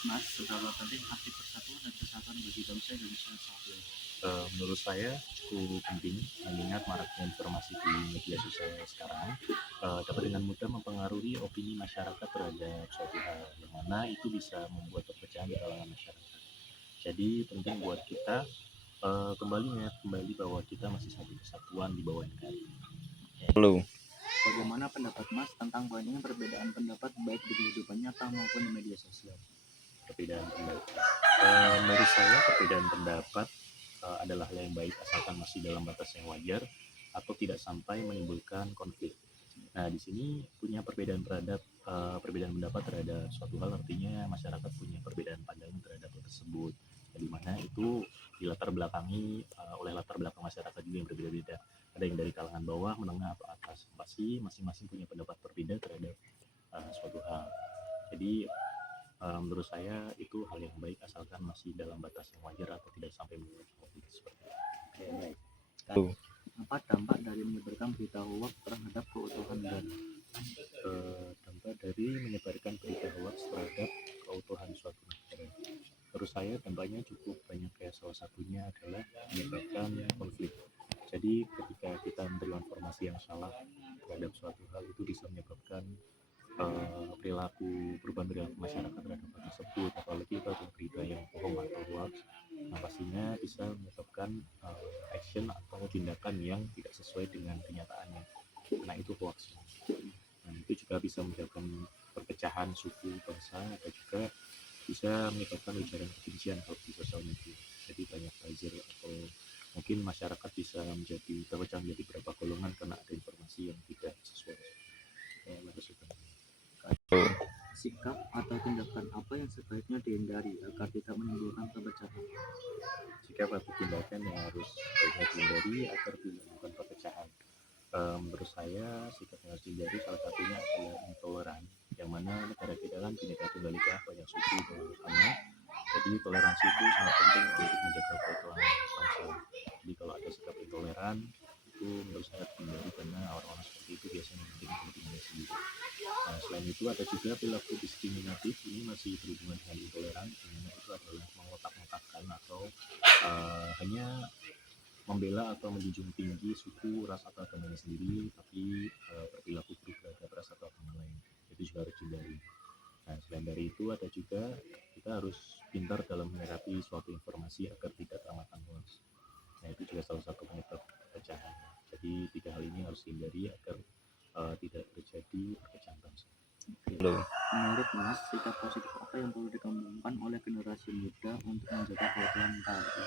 Mas, seberapa penting arti persatuan dan kesatuan bagi bangsa Indonesia saat ini? Menurut saya cukup penting mengingat maraknya informasi di media sosial sekarang dapat dengan mudah mempengaruhi opini masyarakat terhadap suatu hal yang mana itu bisa membuat perpecahan di kalangan masyarakat. Jadi penting buat kita kembali ingat kembali bahwa kita masih satu kesatuan di bawah negara. Halo. Bagaimana pendapat Mas tentang banyaknya perbedaan pendapat baik di kehidupan nyata maupun di media sosial? Perbedaan pendapat. Menurut saya perbedaan pendapat adalah hal yang baik asalkan masih dalam batas yang wajar atau tidak sampai menimbulkan konflik. Nah, di sini punya perbedaan perbedaan pendapat terhadap suatu hal artinya masyarakat punya perbedaan pandangan terhadap hal tersebut. Di mana itu dilatar belakangi oleh latar belakang masyarakat juga yang berbeda-beda. Ada yang dari kalangan bawah, menengah atau atas. Pasti masing-masing punya pendapat berbeda terhadap suatu hal. Jadi menurut saya itu hal yang baik asalkan masih dalam batas yang wajar atau tidak sampai menimbulkan konflik seperti itu. Oke, baik. Halo. Apa dampak dari menyebarkan berita hoax terhadap keutuhan negara? Dampak dari menyebarkan berita hoax terhadap keutuhan suatu negara. Menurut saya dampaknya cukup banyak ya, salah satunya adalah menyebabkan konflik. Jadi ketika kita menerima informasi yang salah terhadap suatu hal itu bisa menyebabkan perubahan perilaku masyarakat terhadap hal tersebut, apalagi kalau berita yang bohong atau hoax, nah pastinya bisa menyebabkan action atau tindakan yang tidak sesuai dengan kenyataannya, karena itu hoax. Nah, itu juga bisa menyebabkan perpecahan suku bangsa dan juga bisa menyebabkan ujaran kebencian kalau di sosial media. Jadi banyak buzzer atau mungkin masyarakat bisa terpecah menjadi beberapa golongan karena ada informasi yang tidak sesuai. Sikap atau tindakan apa yang sebaiknya dihindari agar tidak menimbulkan perpecahan? Sikap atau tindakan yang harus dihindari agar tidak menimbulkan perpecahan. Menurut saya sikap yang harus dihindari salah satunya adalah intoleran, yang mana negara kita kan Bhinneka Tunggal Ika, banyak suku dan agama. Jadi toleransi itu sangat penting untuk menjaga keutuhan bangsa. Jadi kalau ada sikap intoleran itu menurut saya dihindari karena orang-orang seperti itu biasanya mementingkan kepentingannya sendiri. Nah, selain itu ada juga perilaku diskriminatif, ini masih berhubungan dengan intoleran, dimana itu adalah mengotak-ngotakkan atau hanya membela atau menjunjung tinggi suku, ras atau agamanya sendiri, tapi berperilaku buruk terhadap ras atau agama lain. Itu juga harus dihindari. Nah, selain dari itu ada juga kita harus pintar dalam menyikapi suatu informasi agar tidak termakan hoax. Nah, itu juga salah satu penyebab perpecahan. Jadi tiga hal ini harus dihindari agar tidak terjadi perpecahan bangsa. Halo. Menurut Mas, sikap positif apa yang perlu dikembangkan oleh generasi muda untuk menjaga keutuhan NKRI?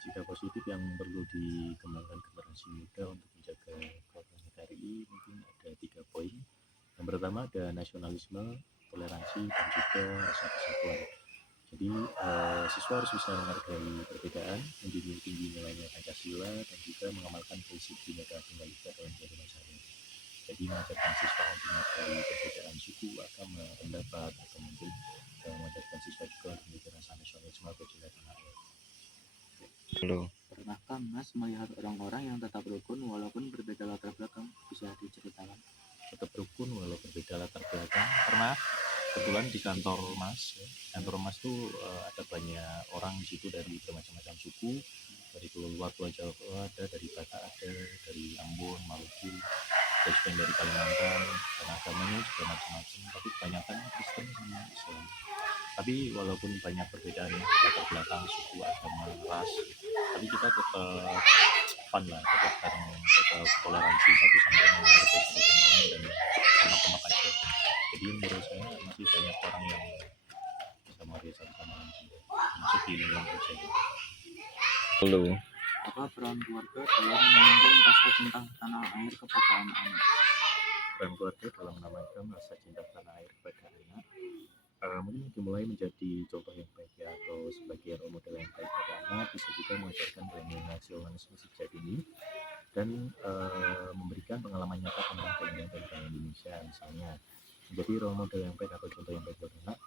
Sikap positif yang perlu dikembangkan generasi muda untuk menjaga keutuhan NKRI mungkin ada 3 poin. Yang pertama ada nasionalisme, toleransi, dan juga rasa persatuan. Jadi siswa harus bisa menghargai perbedaan, menjunjung tinggi nilai-nilai Pancasila, dan juga mengamalkan prinsip Bhinneka Tunggal Ika dalam kehidupan sehari-hari. Jadi mengajarkan siswa untuk menghargai perbedaan suku, agama, pendapat, atau mungkin mengajarkan siswa juga untuk memiliki rasa nasionalisme atau cinta tanah air. Halo. Pernahkah Mas melihat orang-orang yang tetap rukun walaupun berbeda latar belakang? Bisa diceritakan? Tetap rukun walau berbeda latar belakang. Pernah kebetulan di kantor Mas, kantor Mas tuh ada banyak orang di situ dari bermacam-macam suku, dari luar Pulau Jawa ada, dari Batak ada, dari Ambon, Maluku, ada juga yang dari Kalimantan, dan agamanya juga macam-macam, tapi kebanyakan Kristen sama Islam. Tapi walaupun banyak perbedaan latar belakang, suku, agama, ras, tapi kita tetap fun lah, tetap toleransi satu sama lain, berbeda satu sama lain, dan sama-sama aja. Jadi menurut saya masih banyak orang yang bisa menghargai satu sama lain, termasuk di lingkungan kerja. Halo. Apa peran keluarga dalam menanamkan rasa cinta tanah air kepada anak-anak? Peran keluarga dalam menanamkan rasa cinta tanah air kepada anak mungkin dimulai menjadi contoh yang baik ya, atau sebagai role model yang baik pada anak, bisa juga mengajarkan nilai nasionalisme sejak dini dan memberikan pengalaman nyata tentang keindahan dan budaya Indonesia. Misalnya menjadi role model yang baik atau contoh yang baik buat anak,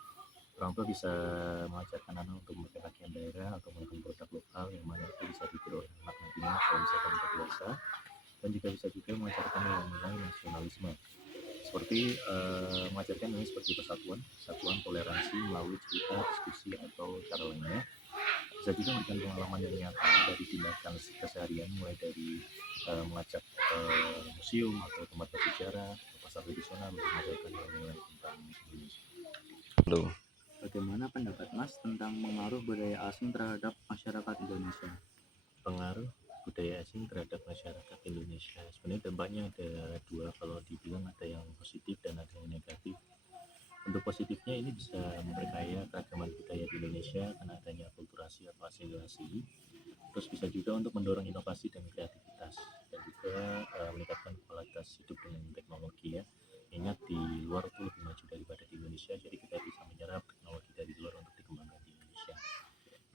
orang tua bisa mengajarkan anak untuk memakai pakaian daerah atau menggunakan produk lokal yang mana itu bisa ditiru oleh anak nantinya kalau misalkan udah dewasa, dan juga bisa juga mengajarkan nilai-nilai nasionalisme seperti mengajarkan ini seperti persatuan, kesatuan, toleransi melalui cerita, diskusi atau cara lainnya. Bisa juga memberikan pengalaman yang nyata dari tindakan keseharian, mulai dari mengajak museum atau tempat bersejarah, atau pasar tradisional untuk mengajarkan nilai-nilai tentang Indonesia. Halo. Bagaimana pendapat Mas tentang pengaruh budaya asing terhadap masyarakat Indonesia? Pengaruh budaya asing terhadap masyarakat Indonesia, sebenarnya dampaknya ada dua. Kalau dibilang ada yang positif dan ada yang negatif. Untuk positifnya ini bisa memperkaya keragaman budaya di Indonesia karena adanya akulturasi atau asimilasi. Terus bisa juga untuk mendorong inovasi dan kreativitas, dan juga meningkatkan kualitas hidup dengan teknologi ya. Ingat, di luar itu lebih maju daripada di Indonesia, jadi kita bisa menyerap teknologi dari luar untuk dikembangkan di Indonesia.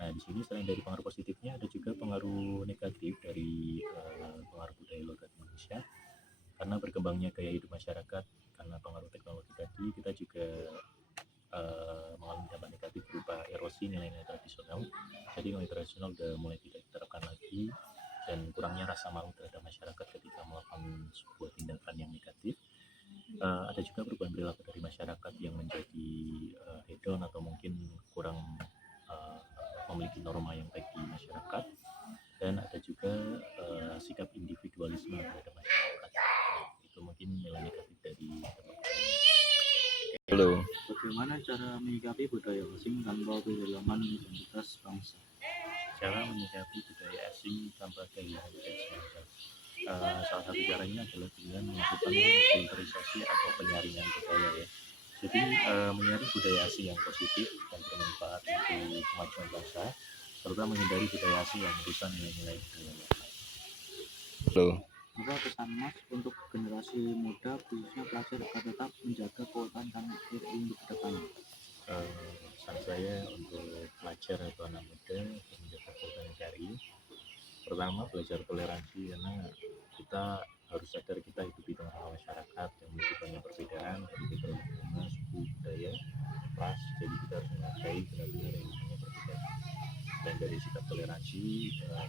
Nah, di sini selain dari pengaruh positifnya, ada juga pengaruh negatif dari pengaruh budaya luar dari Indonesia. Karena berkembangnya gaya hidup masyarakat, karena pengaruh teknologi tadi, kita juga mengalami dampak negatif berupa erosi nilai-nilai tradisional. Jadi nilai tradisional udah mulai tidak diterapkan lagi, dan kurangnya rasa malu terhadap masyarakat ketika melakukan sebuah tindakan yang negatif. Ada juga perubahan perilaku dari masyarakat yang menjadi hedon atau mungkin kurang memiliki norma yang baik di masyarakat, dan ada juga sikap individualisme terhadap masyarakat. Itu mungkin nilai negatif dari dampak budaya. Halo. Bagaimana cara menyikapi budaya asing tanpa kehilangan identitas bangsa? Cara menyikapi budaya asing tanpa kehilangan identitas bangsa. Salah satu caranya adalah dengan melakukan filterisasi atau penyaringan budaya ya. Jadi menyaring budaya asing yang positif dan bermanfaat untuk kemajuan bangsa, serta menghindari budaya asing yang merusak nilai-nilai budaya lokal. Halo. Apa pesan Mas untuk generasi muda, khususnya pelajar, agar tetap menjaga keutuhan tanah air untuk kedepannya? Pesan saya untuk pelajar atau anak muda untuk menjaga keutuhan NKRI, pertama belajar toleransi, karena kita harus sadar kita hidup di tengah masyarakat yang memiliki banyak perbedaan dari beberapa agama, suku, budaya, ras. Jadi kita harus menghargai benar-benar yang namanya perbedaan. Dan dari sikap toleransi,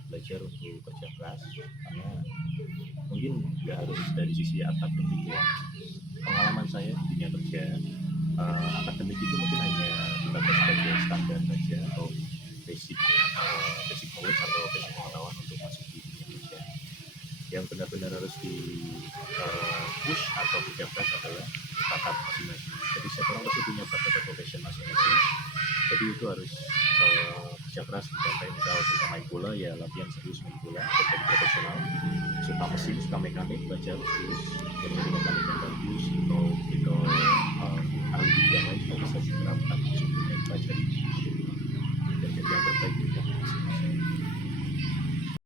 belajar untuk kerja keras, karena mungkin nggak harus dari sisi akademik ya. Pengalaman saya di dunia kerja, akademik itu mungkin hanya dibatas sebagai standar saja, atau basic knowledge atau basic pengetahuan untuk masuk di dunia kerja. Yang benar-benar harus di push atau kerja keras adalah bakat masing-masing. Jadi setiap orang pasti punya bakat atau passion masing-masing. Jadi itu harus kerja keras. Sampai misal suka main bola, ya latihan serius main bola untuk jadi profesional. Suka mesin, suka mekanik, belajar serius jadi mekanik yang bagus, atau ahli yang lain juga bisa diterapkan masuk dunia pelajari.